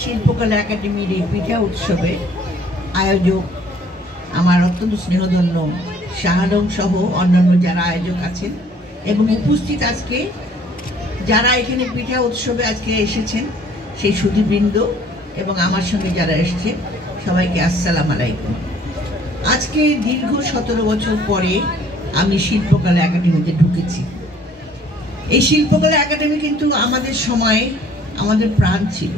শিল্পকলা একাডেমির এই পিঠা উৎসবে আয়োজক আমার অত্যন্ত স্নেহধন্য শাহ আলম সহ অন্যান্য যারা আয়োজক আছেন এবং উপস্থিত আজকে যারা এখানে পিঠা উৎসবে আজকে এসেছেন সেই সুধীবৃন্দ এবং আমার সঙ্গে যারা এসেছেন সবাইকে আসসালামু আলাইকুম। আজকে দীর্ঘ 17 বছর পরে আমি শিল্পকলা একাডেমিতে ঢুকেছি। এই শিল্পকলা একাডেমি কিন্তু আমাদের সময়ে আমাদের প্রাণ ছিল।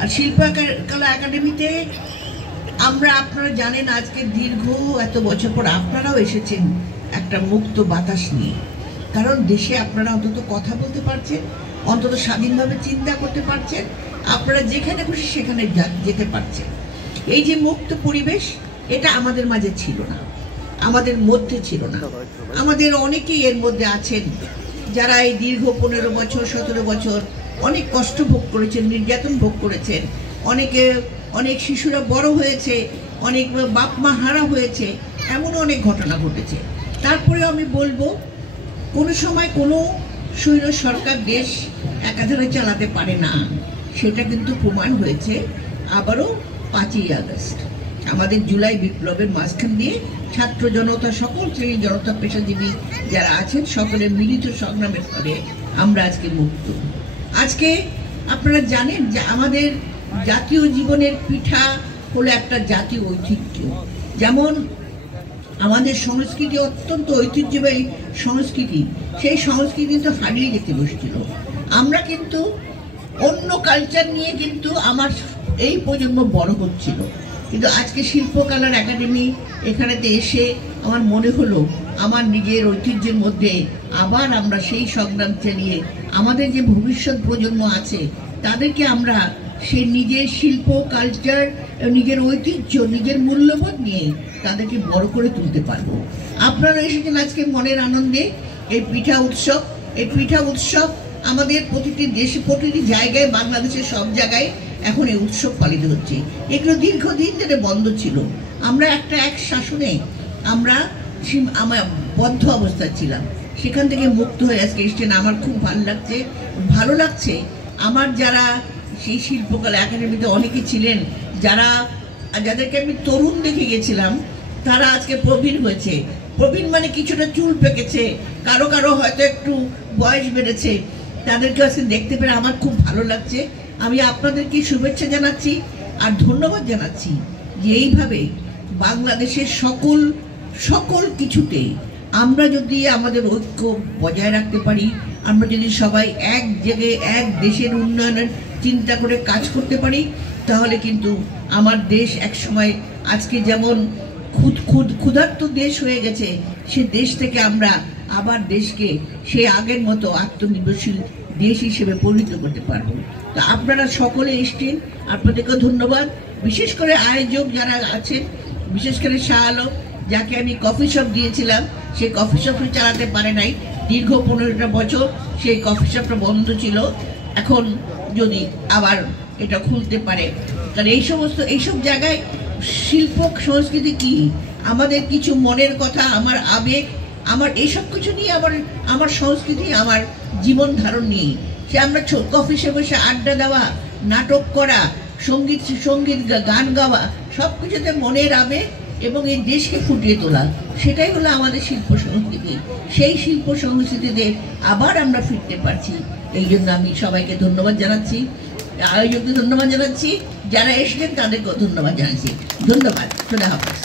আর শিল্পকলা একাডেমিতে আমরা, আপনারা জানেন, আজকে দীর্ঘ এত বছর পর আপনারাও এসেছেন একটা মুক্ত বাতাস নিয়ে। কারণ দেশে আপনারা অন্তত কথা বলতে পারছেন, অন্তত স্বাধীনভাবে চিন্তা করতে পারছেন, আপনারা যেখানে খুশি সেখানে যেতে পারছেন। এই যে মুক্ত পরিবেশ, এটা আমাদের মাঝে ছিল না, আমাদের মধ্যে ছিল না। আমাদের অনেকেই এর মধ্যে আছেন যারা এই দীর্ঘ 15 বছর 17 বছর অনেক কষ্ট ভোগ করেছেন, নির্যাতন ভোগ করেছেন। অনেক শিশুরা বড় হয়েছে, অনেক বাপ মা হারা হয়েছে, এমন অনেক ঘটনা ঘটেছে। তারপরেও আমি বলবো, কোনো সময় কোনো স্বৈর সরকার দেশ একাধারে চালাতে পারে না, সেটা কিন্তু প্রমাণ হয়েছে আবারও 5ই আগস্ট। আমাদের জুলাই বিপ্লবের মাঝখান দিয়ে ছাত্র জনতা, সকল শ্রেণী জনতা, পেশাজীবী যারা আছেন, সকলের মিলিত সংগ্রামের ফলে আমরা আজকে মুক্ত। আজকে আপনারা জানেন যে আমাদের জাতীয় জীবনের পিঠা হলো একটা জাতীয় ঐতিহ্য। যেমন আমাদের সংস্কৃতি অত্যন্ত ঐতিহ্যবাহী সংস্কৃতি, সেই সংস্কৃতি তো হারিয়ে যেতে বসছিল। আমরা কিন্তু অন্য কালচার নিয়ে কিন্তু আমার এই প্রজন্ম বড় হচ্ছিল, কিন্তু আজকে শিল্পকলার একাডেমি এখানেতে এসে আমার মনে হলো আমার নিজের ঐতিহ্যের মধ্যে আবার আমরা সেই সংগ্রাম চালিয়ে আমাদের যে ভবিষ্যৎ প্রজন্ম আছে তাদেরকে আমরা সেই নিজের শিল্প, কালচার, নিজের ঐতিহ্য, নিজের মূল্যবোধ নিয়ে তাদেরকে বড় করে তুলতে পারবো। আপনারা এসেছেন আজকে মনের আনন্দে এই পিঠা উৎসব। এই পিঠা উৎসব আমাদের প্রতিটি দেশে, প্রতিটি জায়গায়, বাংলাদেশের সব জায়গায় এখন এই উৎসব পালিত হচ্ছে। এগুলো দীর্ঘদিন ধরে বন্ধ ছিল। আমরা এক শাসনে আমরা বদ্ধ অবস্থায় ছিলাম, সেখান থেকে মুক্ত হয়ে আজকে এসছেন। আমার খুব ভালো লাগছে। আমার যারা সেই শিল্পকলা একাডেমিতে অনেকে ছিলেন, যাদেরকে আমি তরুণ দেখে গেছিলাম, তারা আজকে প্রবীণ হয়েছে। প্রবীণ মানে কিছুটা চুল পেকেছে, কারো কারো হয়তো একটু বয়স বেড়েছে। তাদেরকে আজকে দেখতে পেরে আমার খুব ভালো লাগছে। আমি আপনাদেরকে শুভেচ্ছা জানাচ্ছি আর ধন্যবাদ জানাচ্ছি যে এইভাবে বাংলাদেশের সকল কিছুতে আমরা যদি আমাদের ঐক্য বজায় রাখতে পারি, আমরা যদি সবাই এক জায়গায় এক দেশের উন্নয়নের চিন্তা করে কাজ করতে পারি, তাহলে কিন্তু আমার দেশ একসময় আজকে যেমন ক্ষুধার্ত দেশ হয়ে গেছে, সে দেশ থেকে আমরা আবার দেশকে সে আগের মতো আত্মনির্ভরশীল দেশ হিসেবে পরিণত করতে পারবো। তো আপনারা সকলে এসছেন, আপনাদেরকে ধন্যবাদ। বিশেষ করে আয়োজক যারা আছেন, বিশেষ করে শাহ আলম, যাকে আমি কফি শপ দিয়েছিলাম, সেই কফি শপটা চালাতে পারে নাই। দীর্ঘ 15টা বছর সেই কফি শপটা বন্ধ ছিল। এখন যদি আবার এটা খুলতে পারে, কারণ এইসব জায়গায় শিল্প সংস্কৃতি কি, আমাদের কিছু মনের কথা, আমার আবেগ, আমার এইসব কিছু নিয়ে আমার সংস্কৃতি, আমার জীবন ধারণ নিয়ে সে আমরা কফি শপে বসে আড্ডা দেওয়া, নাটক করা, সঙ্গীত গান গাওয়া, সব কিছুতে মনের আবেগ এবং এই দেশকে ফুটিয়ে তোলা, সেটাই হলো আমাদের শিল্প সংস্কৃতি। সেই শিল্প সংস্কৃতিতে আবার আমরা ফিরতে পারছি। এই জন্য আমি সবাইকে ধন্যবাদ জানাচ্ছি, আয়োজকদের ধন্যবাদ জানাচ্ছি, যারা এসেছেন তাদেরকেও ধন্যবাদ জানাচ্ছি। ধন্যবাদ। খোদা হাফেজ।